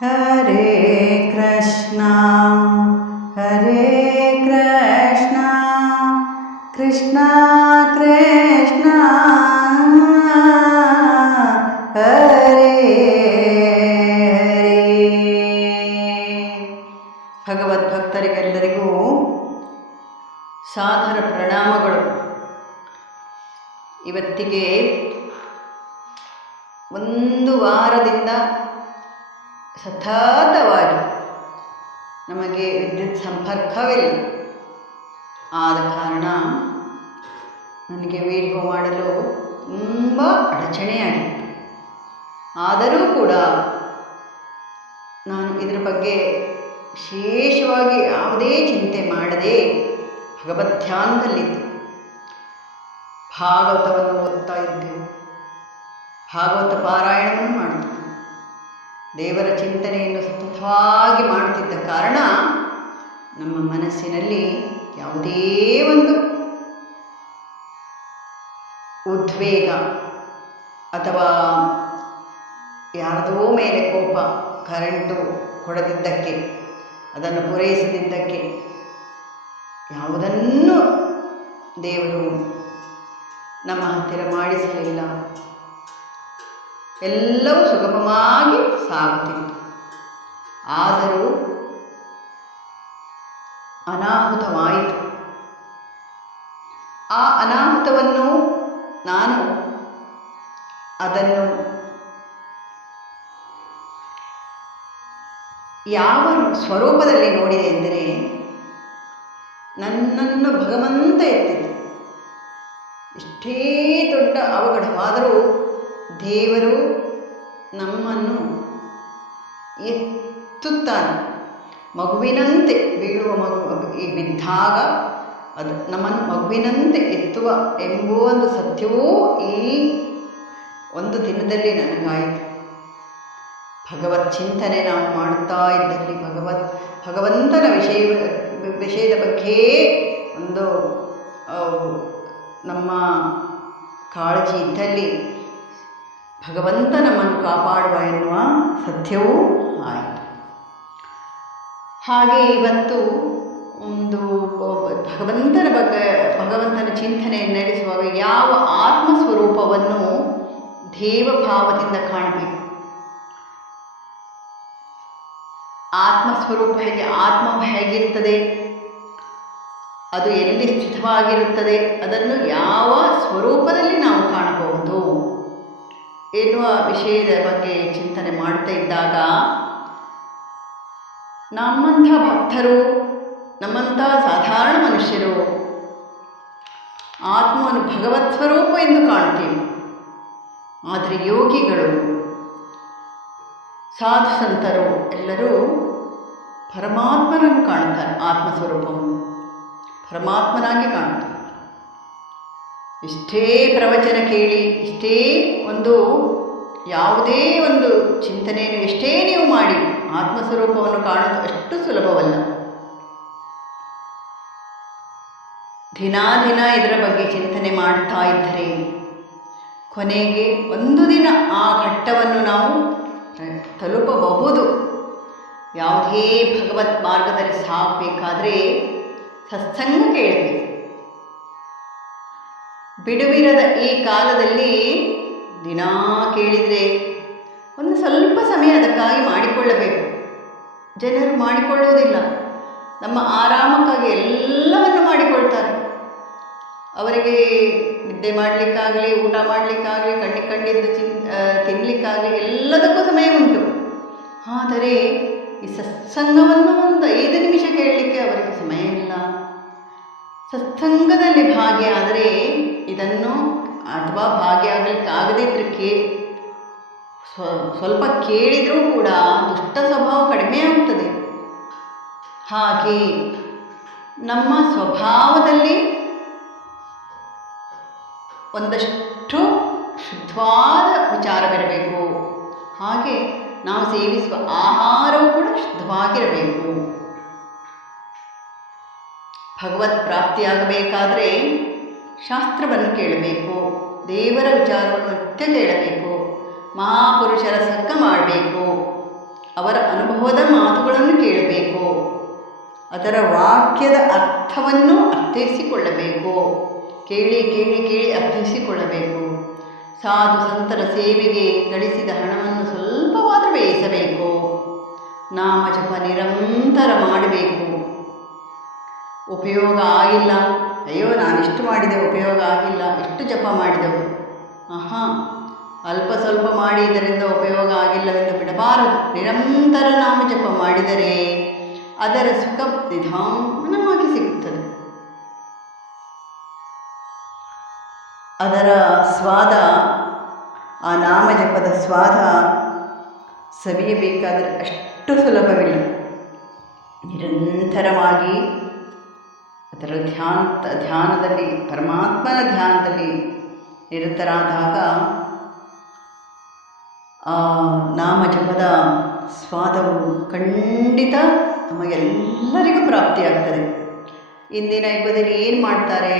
ಹರೇ ಕೃಷ್ಣ ಹರೇ ಕೃಷ್ಣ ಕೃಷ್ಣ ಕೃಷ್ಣ ಹರೇ ಹರೇ. ಭಗವದ್ಭಕ್ತರಿಗೆಲ್ಲರಿಗೂ ಸಾಧನ ಪ್ರಣಾಮಗಳು. ಇವತ್ತಿಗೆ ಒಂದು ವಾರದಿಂದ ಸತತವಾಗಿ ನಮಗೆ ವಿದ್ಯುತ್ ಸಂಪರ್ಕವಿಲ್ಲ. ಆದ ಕಾರಣ ನನಗೆ ವೀಡಿಯೋ ಮಾಡಲು ತುಂಬ ಅಡಚಣೆಯಾಗಿತ್ತು. ಆದರೂ ಕೂಡ ನಾನು ಇದರ ಬಗ್ಗೆ ವಿಶೇಷವಾಗಿ ಯಾವುದೇ ಚಿಂತೆ ಮಾಡದೆ ಭಗವತ್ ಧ್ಯಾನದಲ್ಲಿದ್ದೆ ಭಾಗವತವನ್ನು ಓದ್ತಾ ಇದ್ದೆವು ಭಾಗವತ ಪಾರಾಯಣವನ್ನು ಮಾಡುತ್ತಿದ್ದೆ ದೇವರ ಚಿಂತನೆಯನ್ನು ಸತತವಾಗಿ ಮಾಡುತ್ತಿದ್ದ ಕಾರಣ ನಮ್ಮ ಮನಸ್ಸಿನಲ್ಲಿ ಯಾವುದೇ ಒಂದು ಉದ್ವೇಗ ಅಥವಾ ಯಾರದೋ ಮೇಲೆ ಕೋಪ, ಕರೆಂಟು ಕೊಡದಿದ್ದಕ್ಕೆ, ಅದನ್ನು ಪೂರೈಸದಿದ್ದಕ್ಕೆ ಯಾವುದನ್ನು ದೇವರು ನಮ್ಮ ಹತ್ತಿರ ಮಾಡಿಸಲಿಲ್ಲ. ಎಲ್ಲವೂ ಸುಗಮವಾಗಿ ಸಾಗುತ್ತಿತ್ತು. ಆದರೂ ಅನಾಹುತವಾಯಿತು. ಆ ಅನಾಹುತವನ್ನು ನಾನು ಅದನ್ನು ಯಾವ ಸ್ವರೂಪದಲ್ಲಿ ನೋಡಿದೆ ಎಂದರೆ ನನ್ನನ್ನು ಭಗವಂತ ಎತ್ತಿತ್ತು ಎಷ್ಟೇ ದೊಡ್ಡ ಅವಘಡವಾದರೂ ದೇವರು ನಮ್ಮನ್ನು ಎತ್ತುತ್ತಾನೆ. ಮಗುವಿನಂತೆ ಬೀಳುವ ಮಗು ಬಿದ್ದಾಗ ಅದು ನಮ್ಮನ್ನು ಮಗುವಿನಂತೆ ಎತ್ತುವ ಎಂಬುವ ಒಂದು ಸತ್ಯವೂ ಈ ಒಂದು ದಿನದಲ್ಲಿ ನನಗಾಯಿತು. ಭಗವತ್ ಚಿಂತನೆ ನಾವು ಮಾಡುತ್ತಾ ಇದ್ದಲ್ಲಿ ಭಗವತ್, ಭಗವಂತನ ವಿಷಯ ವಿಷಯದ ಬಗ್ಗೆ ಒಂದು ನಮ್ಮ ಕಾಳಜಿ ಇದ್ದಲ್ಲಿ ಭಗವಂತ ನಮ್ಮನ್ನು ಕಾಪಾಡುವ ಎನ್ನುವ ಸತ್ಯವೂ ಆಯಿತು. ಹಾಗೆ ಇವತ್ತು ಒಂದು ಭಗವಂತನ ಬಗ್ಗೆ, ಭಗವಂತನ ಚಿಂತನೆಯನ್ನು ನಡೆಸುವಾಗ ಯಾವ ಆತ್ಮಸ್ವರೂಪವನ್ನು ದೇವಭಾವದಿಂದ ಕಾಣಬೇಕು? ಆತ್ಮಸ್ವರೂಪ ಹೇಗೆ, ಆತ್ಮ ಹೇಗಿರ್ತದೆ ಅದು ಎಲ್ಲಿ ಸ್ಥಿತವಾಗಿರುತ್ತದೆ? ಅದನ್ನು ಯಾವ ಸ್ವರೂಪದಲ್ಲಿ ನಾವು ಕಾಣಬಹುದು? ಎನ್ನುವ ವಿಷಯದ ಬಗ್ಗೆ ಚಿಂತನೆ ಮಾಡ್ತಾ ಇದ್ದಾಗ ನಮ್ಮಂಥ ಭಕ್ತರು, ನಮ್ಮಂಥ ಸಾಧಾರಣ ಮನುಷ್ಯರು ಆತ್ಮವನ್ನು ಭಗವತ್ ಸ್ವರೂಪ ಎಂದು ಕಾಣ್ತೀವಿ ಆದರೆ ಯೋಗಿಗಳು, ಸಾಧು ಸಂತರು ಎಲ್ಲರೂ ಪರಮಾತ್ಮನನ್ನು ಕಾಣುತ್ತಾರೆ ಆತ್ಮ ಸ್ವರೂಪವನ್ನು ಪರಮಾತ್ಮನಾಗಿ ಕಾಣುತ್ತಾರೆ. ಇಷ್ಟೇ ಪ್ರವಚನ ಕೇಳಿ, ಇಷ್ಟೇ ಒಂದು, ಯಾವುದೇ ಒಂದು ಚಿಂತನೆಯನ್ನು ಎಷ್ಟೇ ನೀವು ಮಾಡಿ, ಆತ್ಮಸ್ವರೂಪವನ್ನು ಕಾಣೋದು ಅಷ್ಟು ಸುಲಭವಲ್ಲ. ದಿನಾ ದಿನ ಇದರ ಬಗ್ಗೆ ಚಿಂತನೆ ಮಾಡ್ತಾ ಇದ್ದರೆ, ಕೊನೆಗೆ ಒಂದು ದಿನ ಆ ಘಟ್ಟವನ್ನು ನಾವು ತಲುಪಬಹುದು. ಯಾವುದೇ ಭಗವತ್ ಮಾರ್ಗದಲ್ಲಿ ಸಾಕಬೇಕಾದ್ರೆ ಸತ್ಸಂಗ ಕೇಳಬೇಕು. ಬಿಡುವಿರದ ಈ ಕಾಲದಲ್ಲಿ ದಿನಾ ಕೇಳಿದರೆ ಒಂದು ಸ್ವಲ್ಪ ಸಮಯ ಅದಕ್ಕಾಗಿ ಮಾಡಿಕೊಳ್ಳಬೇಕು. ಜನರು ಮಾಡಿಕೊಳ್ಳುವುದಿಲ್ಲ. ನಮ್ಮ ಆರಾಮಕ್ಕಾಗಿ ಎಲ್ಲವನ್ನು ಮಾಡಿಕೊಳ್ತಾರೆ. ಅವರಿಗೆ ನಿದ್ದೆ ಮಾಡಲಿಕ್ಕಾಗಲಿ, ಊಟ ಮಾಡಲಿಕ್ಕಾಗಲಿ ಕಣ್ಣಿ ಕಂಡಿದ್ದು ಚಿನ್ ತಿನ್ನಲಿಕ್ಕಾಗಲಿ ಎಲ್ಲದಕ್ಕೂ ಸಮಯ ಉಂಟು. ಆದರೆ ಈ ಸತ್ಸಂಗವನ್ನು ಒಂದು ಐದು ನಿಮಿಷ ಕೇಳಲಿಕ್ಕೆ ಅವರಿಗೆ ಸಮಯ ಸತ್ಸಂಗದಲ್ಲಿ ಭಾಗಿಯಾದರೆ ಇದನ್ನು ಅಥವಾ ಭಾಗಿಯಾಗಲಿಕ್ಕೆ ಇದ್ರೆ ಕೇ, ಸ್ವ, ಸ್ವಲ್ಪ ಕೇಳಿದರೂ ಕೂಡ ದುಷ್ಟ ಸ್ವಭಾವ ಕಡಿಮೆ ಆಗ್ತದೆ. ಹಾಗೆ ನಮ್ಮ ಸ್ವಭಾವದಲ್ಲಿ ಒಂದಷ್ಟು ಶುದ್ಧವಾದ ವಿಚಾರವಿರಬೇಕು. ಹಾಗೆ ನಾವು ಸೇವಿಸುವ ಆಹಾರವು ಕೂಡ ಶುದ್ಧವಾಗಿರಬೇಕು. ಭಗವತ್ ಪ್ರಾಪ್ತಿಯಾಗಬೇಕಾದರೆ ಶಾಸ್ತ್ರವನ್ನು ಕೇಳಬೇಕು, ದೇವರ ವಿಚಾರವನ್ನು ನಿತ್ಯ ಕೇಳಬೇಕು, ಮಹಾಪುರುಷರ ಸಂಘ ಮಾಡಬೇಕು, ಅವರ ಅನುಭವದ ಮಾತುಗಳನ್ನು ಕೇಳಬೇಕು, ಅದರ ವಾಕ್ಯದ ಅರ್ಥವನ್ನು ಅರ್ಥೈಸಿಕೊಳ್ಳಬೇಕು, ಕೇಳಿ ಕೇಳಿ ಕೇಳಿ ಅರ್ಥೈಸಿಕೊಳ್ಳಬೇಕು, ಸಾಧು ಸಂತರ ಸೇವೆಗೆ ಗಳಿಸಿದ ಹಣವನ್ನು ಸ್ವಲ್ಪವಾದರೂ ಬೇಯಿಸಬೇಕು ನಾಮ ಜಪ ನಿರಂತರ ಮಾಡಬೇಕು. ಉಪಯೋಗ ಆಗಿಲ್ಲ. ಅಯ್ಯೋ, ನಾನು ಇಷ್ಟು ಮಾಡಿದೆ, ಉಪಯೋಗ ಆಗಿಲ್ಲ. ಇಷ್ಟು ಜಪ ಮಾಡಿದೆವು. ಆಹಾ, ಅಲ್ಪ ಸ್ವಲ್ಪ ಮಾಡಿ ಇದರಿಂದ ಉಪಯೋಗ ಆಗಿಲ್ಲವೆಂದು ಬಿಡಬಾರದು. ನಿರಂತರ ನಾಮ ಜಪ ಮಾಡಿದರೆ ಅದರ ಸುಖ ನಿಧಾನವಾಗಿ ಸಿಗುತ್ತದೆ. ಅದರ ಸ್ವಾದ, ಆ ನಾಮ ಜಪದ ಸ್ವಾದ ಸವಿಯಬೇಕಾದರೆ ಅಷ್ಟು ಸುಲಭವಿಲ್ಲ. ನಿರಂತರವಾಗಿ ಅದರ ಧ್ಯಾನ, ಧ್ಯಾನದಲ್ಲಿ, ಪರಮಾತ್ಮನ ಧ್ಯಾನದಲ್ಲಿ ನಿರತರಾದಾಗ ನಾಮ ಜಪದ ಸ್ವಾದವು ಖಂಡಿತ ನಮಗೆಲ್ಲರಿಗೂ ಪ್ರಾಪ್ತಿಯಾಗ್ತದೆ. ಇಂದಿನ ಯುಗದಲ್ಲಿ ಏನು ಮಾಡ್ತಾರೆ?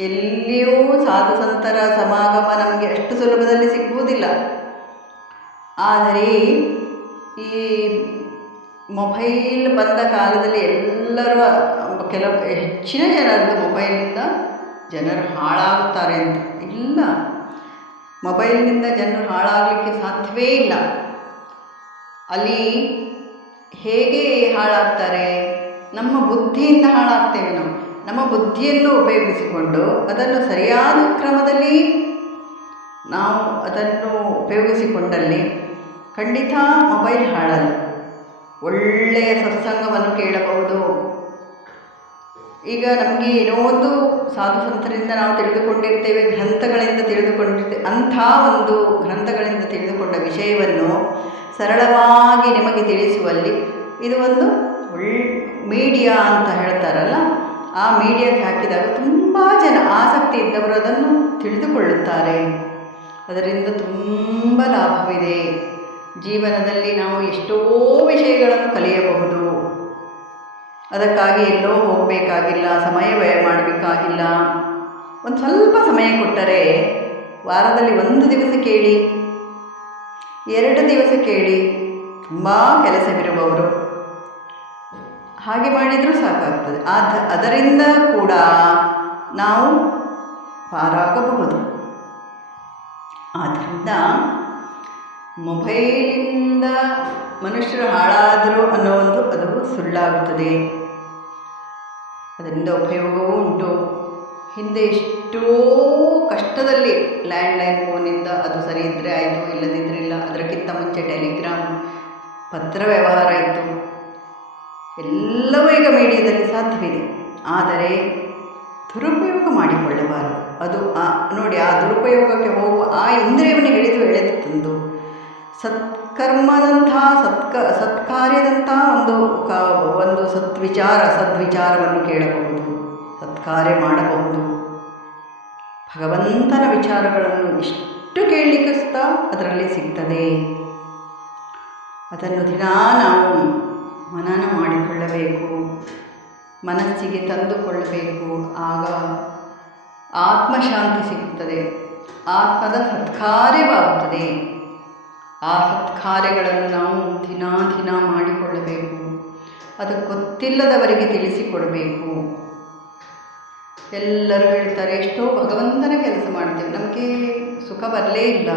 ಎಲ್ಲಿಯೂ ಸಾಧು ಸಂತರ ಸಮಾಗಮ ನಮಗೆ ಅಷ್ಟು ಸುಲಭದಲ್ಲಿ ಸಿಗುವುದಿಲ್ಲ. ಆದರೆ ಈ ಮೊಬೈಲ್ ಬಂದ ಕಾಲದಲ್ಲಿ ಎಲ್ಲರೂ ಕೆಲವು ಹೆಚ್ಚಿನ ಜನರದ್ದು ಮೊಬೈಲಿಂದ ಜನರು ಹಾಳಾಗುತ್ತಾರೆ ಅಂತ. ಇಲ್ಲ. ಮೊಬೈಲ್ನಿಂದ ಜನರು ಹಾಳಾಗಲಿಕ್ಕೆ ಸಾಧ್ಯವೇ ಇಲ್ಲ. ಅಲ್ಲಿ ಹೇಗೆ ಹಾಳಾಗ್ತಾರೆ? ನಮ್ಮ ಬುದ್ಧಿಯಿಂದ ಹಾಳಾಗ್ತೇವೆ ನಾವು. ನಮ್ಮ ಬುದ್ಧಿಯನ್ನು ಉಪಯೋಗಿಸಿಕೊಂಡು ಅದನ್ನು ಸರಿಯಾದ ಕ್ರಮದಲ್ಲಿ ನಾವು ಅದನ್ನು ಉಪಯೋಗಿಸಿಕೊಂಡಲ್ಲಿ ಖಂಡಿತ ಮೊಬೈಲ್ ಹಾಳಲ್ಲ. ಒಳ್ಳೆಯ ಸತ್ಸಂಗವನ್ನು ಕೇಳಬಹುದು. ಈಗ ನಮಗೆ ಏನೋ ಒಂದು ಸಾಧು ಸಂತರಿಂದ ನಾವು ತಿಳಿದುಕೊಂಡಿರ್ತೇವೆ, ಗ್ರಂಥಗಳಿಂದ ತಿಳಿದುಕೊಂಡಿರ್ತೇವೆ ಅಂಥ ಒಂದು ಗ್ರಂಥಗಳಿಂದ ತಿಳಿದುಕೊಂಡ ವಿಷಯವನ್ನು ಸರಳವಾಗಿ ನಿಮಗೆ ತಿಳಿಸುವಲ್ಲಿ ಇದು ಒಂದು ಮೀಡಿಯಾ ಅಂತ ಹೇಳ್ತಾರಲ್ಲ, ಆ ಮೀಡಿಯಾಕ್ಕೆ ಹಾಕಿದಾಗ ತುಂಬ ಜನ ಆಸಕ್ತಿ ಇದ್ದವರು ಅದನ್ನು ತಿಳಿದುಕೊಳ್ಳುತ್ತಾರೆ. ಅದರಿಂದ ತುಂಬ ಲಾಭವಿದೆ. ಜೀವನದಲ್ಲಿ ನಾವು ಎಷ್ಟೋ ವಿಷಯಗಳನ್ನು ಕಲಿಯಬಹುದು. ಅದಕ್ಕಾಗಿ ಎಲ್ಲೋ ಹೋಗಬೇಕಾಗಿಲ್ಲ, ಸಮಯ ವ್ಯಯ ಮಾಡಬೇಕಾಗಿಲ್ಲ. ಒಂದು ಸ್ವಲ್ಪ ಸಮಯ ಕೊಟ್ಟರೆ ವಾರದಲ್ಲಿ ಒಂದು ದಿವಸ ಕೇಳಿ, ಎರಡು ದಿವಸ ಕೇಳಿ ತುಂಬ ಕೆಲಸವಿರುವವರು. ಹಾಗೆ ಮಾಡಿದರೂ ಸಾಕಾಗ್ತದೆ. ಅದ ಅದರಿಂದ ಕೂಡ ನಾವು ಪಾರಾಗಬಹುದು. ಆದ್ದರಿಂದ ಮೊಬೈಲಿಂದ ಮನುಷ್ಯರು ಹಾಳಾದರು ಅನ್ನೋ ಒಂದು ಅದು ಸುಳ್ಳಾಗುತ್ತದೆ. ಅದರಿಂದ ಉಪಯೋಗವೂ ಉಂಟು. ಹಿಂದೆ ಎಷ್ಟೋ ಕಷ್ಟದಲ್ಲಿ ಲ್ಯಾಂಡ್ಲೈನ್ ಫೋನಿಂದ ಅದು ಸರಿ ಇದ್ದರೆ ಆಯಿತು ಇಲ್ಲದಿದ್ದರೆ ಇಲ್ಲ. ಅದಕ್ಕಿಂತ ಮುಂಚೆ ಟೆಲಿಗ್ರಾಮ್ ಪತ್ರ ವ್ಯವಹಾರ ಇತ್ತು. ಎಲ್ಲವೂ ಈಗ ಮೀಡಿಯಾದಲ್ಲಿ ಸಾಧ್ಯವಿದೆ. ಆದರೆ ದುರುಪಯೋಗ ಮಾಡಿಕೊಳ್ಳಬಾರದು. ಅದು ಆ, ನೋಡಿ, ಆ ದುರುಪಯೋಗಕ್ಕೆ ಹೋಗುವ ಆ ಇಂದ್ರಿಯವನ್ನು ಹಿಡಿದು ಎಳೆದು ತಂದು ಸತ್ಕರ್ಮದಂಥ ಸತ್ಕ, ಸತ್ಕಾರ್ಯದಂಥ ಒಂದು ಕ, ಒಂದು ಸದ್ವಿಚಾರ, ಸದ್ವಿಚಾರವನ್ನು ಕೇಳಬಹುದು, ಸತ್ಕಾರ್ಯ ಮಾಡಬಹುದು. ಭಗವಂತನ ವಿಚಾರಗಳನ್ನು ಇಷ್ಟು ಕೇಳಲಿಕ್ಕೆ ಸಹ ಅದರಲ್ಲಿ ಸಿಗ್ತದೆ. ಅದನ್ನು ದಿನಾ ನಾವು ಮನನ ಮಾಡಿಕೊಳ್ಳಬೇಕು, ಮನಸ್ಸಿಗೆ ತಂದುಕೊಳ್ಳಬೇಕು, ಆಗ ಆತ್ಮಶಾಂತಿ ಸಿಗುತ್ತದೆ. ಆತ್ಮದ ಸತ್ಕಾರ್ಯವಾಗುತ್ತದೆ. ಆ ಸತ್ಕಾರ್ಯಗಳನ್ನು ನಾವು ದಿನಾ ದಿನ ಮಾಡಿಕೊಳ್ಳಬೇಕು. ಅದು ಗೊತ್ತಿಲ್ಲದವರಿಗೆ ತಿಳಿಸಿಕೊಡಬೇಕು. ಎಲ್ಲರೂ ಹೇಳ್ತಾರೆ, ಎಷ್ಟೋ ಭಗವಂತನ ಕೆಲಸ ಮಾಡ್ತೇವೆ, ನಮಗೆ ಸುಖ ಬರಲೇ ಇಲ್ಲ.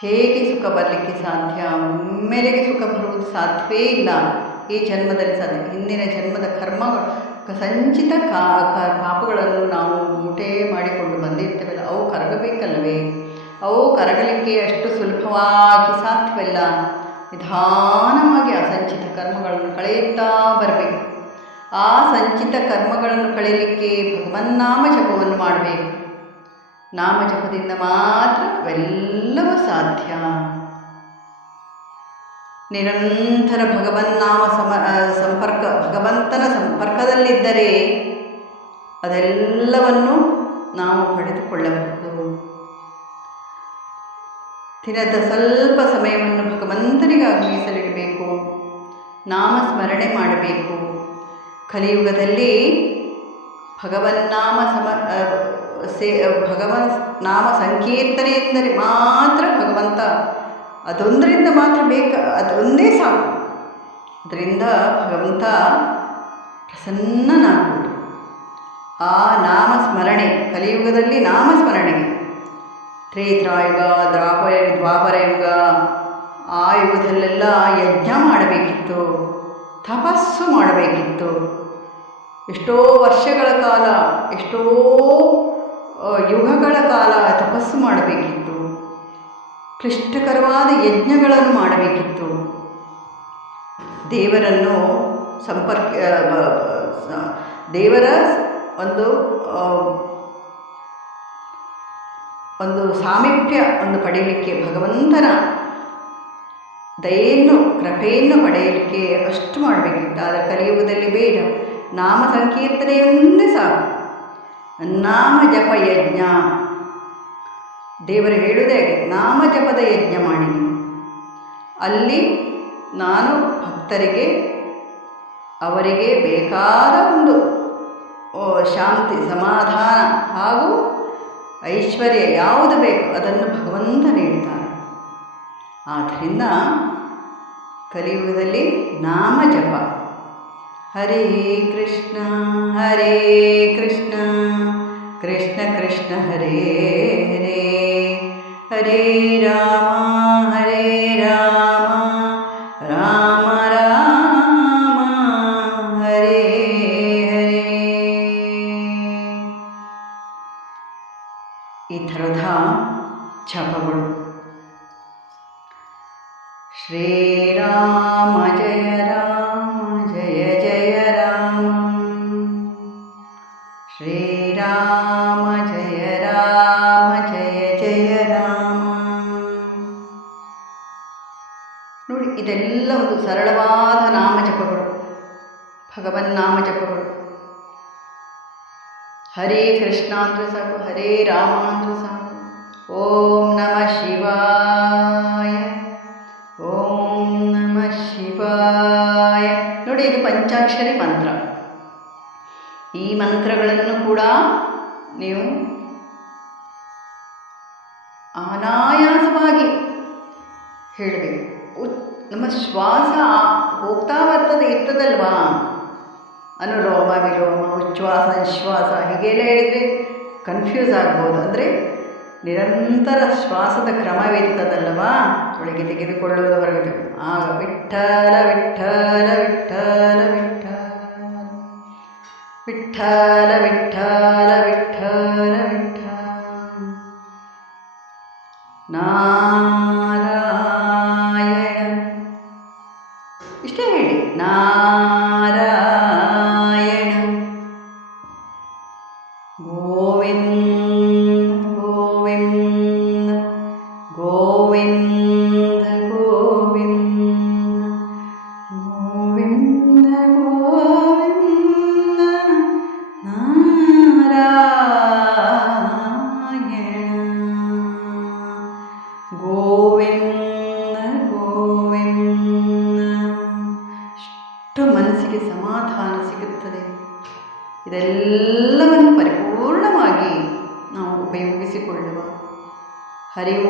ಹೇಗೆ ಸುಖ ಬರಲಿಕ್ಕೆ ಸಾಧ್ಯ? ಒಮ್ಮೆಲೆಗೆ ಸುಖ ಬರುವುದು ಸಾಧ್ಯವೇ ಇಲ್ಲ. ಈ ಜನ್ಮದಲ್ಲಿ ಸಾಧ್ಯ ಹಿಂದಿನ ಜನ್ಮದ ಕರ್ಮ, ಸಂಚಿತ ಕಾ, ಪಾಪಗಳನ್ನು ನಾವು ಮೂಟೆ ಮಾಡಿಕೊಂಡು ಬಂದಿರ್ತೇವಲ್ಲ, ಅವು ಕರಗಬೇಕಲ್ಲವೇ? ಅವು ಕರಗಲಿಕ್ಕೆ ಅಷ್ಟು ಸುಲಭವಾಗಿ ಸಾಧ್ಯವಿಲ್ಲ. ನಿಧಾನವಾಗಿ ಆ ಸಂಚಿತ ಕರ್ಮಗಳನ್ನು ಕಳೆಯುತ್ತಾ ಬರಬೇಕು. ಆ ಸಂಚಿತ ಕರ್ಮಗಳನ್ನು ಕಳೆಯಲಿಕ್ಕೆ ಭಗವನ್ನಾಮ ಜಪವನ್ನು ಮಾಡಬೇಕು. ನಾಮ ಜಪದಿಂದ ಮಾತ್ರ ಅವೆಲ್ಲವೂ ಸಾಧ್ಯ. ನಿರಂತರ ಭಗವನ್ನಾಮ ಸಮ ಸಂಪರ್ಕ, ಭಗವಂತನ ಸಂಪರ್ಕದಲ್ಲಿದ್ದರೆ ಅದೆಲ್ಲವನ್ನು ನಾವು ಪಡೆದುಕೊಳ್ಳಬಹುದು. ದಿನದ ಸ್ವಲ್ಪ ಸಮಯವನ್ನು ಭಗವಂತನಿಗಾಗಿ ನಾಮ ಸ್ಮರಣೆ ಮಾಡಬೇಕು. ಕಲಿಯುಗದಲ್ಲಿ ಭಗವನ್ನಾಮ ಸಮ ಸೇ ಭಗವನ್, ನಾಮ ಸಂಕೀರ್ತನೆ ಎಂದರೆ ಮಾತ್ರ ಭಗವಂತ. ಅದೊಂದರಿಂದ ಮಾತ್ರ ಬೇಕ, ಅದೊಂದೇ ಸಾಕು. ಅದರಿಂದ ಭಗವಂತ ಪ್ರಸನ್ನನಾಗುವುದು. ಆ ನಾಮ ಸ್ಮರಣೆ ಕಲಿಯುಗದಲ್ಲಿ ನಾಮ ಸ್ಮರಣೆಗೆ ತ್ರೇತಾಯುಗ ದ್ವಾಪರ ದ್ವಾಪರ ಯುಗ, ಆ ಯುಗದಲ್ಲೆಲ್ಲ ಯಜ್ಞ ಮಾಡಬೇಕಿತ್ತು, ತಪಸ್ಸು ಮಾಡಬೇಕಿತ್ತು. ಎಷ್ಟೋ ವರ್ಷಗಳ ಕಾಲ, ಎಷ್ಟೋ ಯುಗಗಳ ಕಾಲ ತಪಸ್ಸು ಮಾಡಬೇಕಿತ್ತು. ಕ್ಲಿಷ್ಟಕರವಾದ ಯಜ್ಞಗಳನ್ನು ಮಾಡಬೇಕಿತ್ತು. ದೇವರನ್ನು ಸಂಪರ್ಕ ದೇವರ ಒಂದು ಒಂದು ಸಾಮೀಪ್ಯ ಒಂದು ಪಡೆಯಲಿಕ್ಕೆ ಭಗವಂತನ ದಯೆಯನ್ನು, ಕೃಪೆಯನ್ನು ಪಡೆಯಲಿಕ್ಕೆ ಅಷ್ಟು ಮಾಡಬೇಕಿತ್ತು. ಆದರೆ ಕಲಿಯುಗದಲ್ಲಿ ಬೇಡ. ನಾಮ ಸಂಕೀರ್ತನೆಯೊಂದೇ ಸಾಕು. ನಾಮ ಜಪ ಯಜ್ಞ. ದೇವರು ಹೇಳುವುದೇ ನಾಮ ಜಪದ ಯಜ್ಞ ಮಾಡಿ ಅಲ್ಲಿ ನಾನು ಭಕ್ತರಿಗೆ, ಅವರಿಗೆ ಬೇಕಾದ ಒಂದು ಶಾಂತಿ, ಸಮಾಧಾನ ಹಾಗೂ ಐಶ್ವರ್ಯ ಯಾವುದು ಬೇಕು ಅದನ್ನು ಭಗವಂತ ನೀಡ್ತಾನೆ ಆದ್ದರಿಂದ ಕಲಿಯುಗದಲ್ಲಿ ನಾಮ ಜಪ. ಹರೇ ಕೃಷ್ಣ ಹರೇ ಕೃಷ್ಣ ಕೃಷ್ಣ ಕೃಷ್ಣ ಹರೇ ಹರೇ ಹರೇ ರಾಮ ಹರೇ ರಾಮ. इदा जपु श्रीराम जय राम जय जय राम। श्रीराम जय राम जय जय ಇದೆಲ್ಲ ಒಂದು ಸರಳವಾದ ನಾಮಜಪಗಳು ಭಗವನ್ ನಾಮಜಪಗಳು ಹರೇ ಕೃಷ್ಣ ಅಂದ್ರೆ ಸಾಕು, ಹರೇ ರಾಮ ಅಂದ್ರೆ ಸಾಕು. ಓಂ ನಮ ಶಿವಾಯ, ಓಂ ನಮ ಶಿವಾಯ. ನೋಡಿ ಇದು ಪಂಚಾಕ್ಷರಿ ಮಂತ್ರ. ಈ ಮಂತ್ರಗಳನ್ನು ಕೂಡ ನೀವು ಅನಾಯಾಸವಾಗಿ ಹೇಳಬೇಕು. ನಮ್ಮ ಶ್ವಾಸ ಹೋಗ್ತಾ ಬರ್ತದೆ ಇರ್ತದಲ್ವಾ? ಅನುಲೋಮ ವಿಲೋಮ ಉಚ್ಛ್ವಾಸ, ನಿಶ್ವಾಸ, ಹೀಗೆಲ್ಲ ಹೇಳಿದರೆ ಕನ್ಫ್ಯೂಸ್ ಆಗ್ಬೋದು. ಅಂದರೆ ನಿರಂತರ ಶ್ವಾಸದ ಕ್ರಮವಿರ್ತದಲ್ಲವಾ ಒಳಗೆ ತೆಗೆದುಕೊಳ್ಳುವುದು ಹೊರಗೆ ತೆಗೆದು ಆಗ ವಿಠಲ ವಿಠಲ ವಿಠಲ ವಿಠಲ ವಿಠಲ ವಿಠಲ ವಿಠಲ ವಿಠ ನಾ ಮನಸ್ಸಿಗೆ ಸಮಾಧಾನ ಸಿಗುತ್ತದೆ. ಇದೆಲ್ಲವನ್ನು ಪರಿಪೂರ್ಣವಾಗಿ ನಾವು ಉಪಯೋಗಿಸಿಕೊಳ್ಳುವ ಹರಿ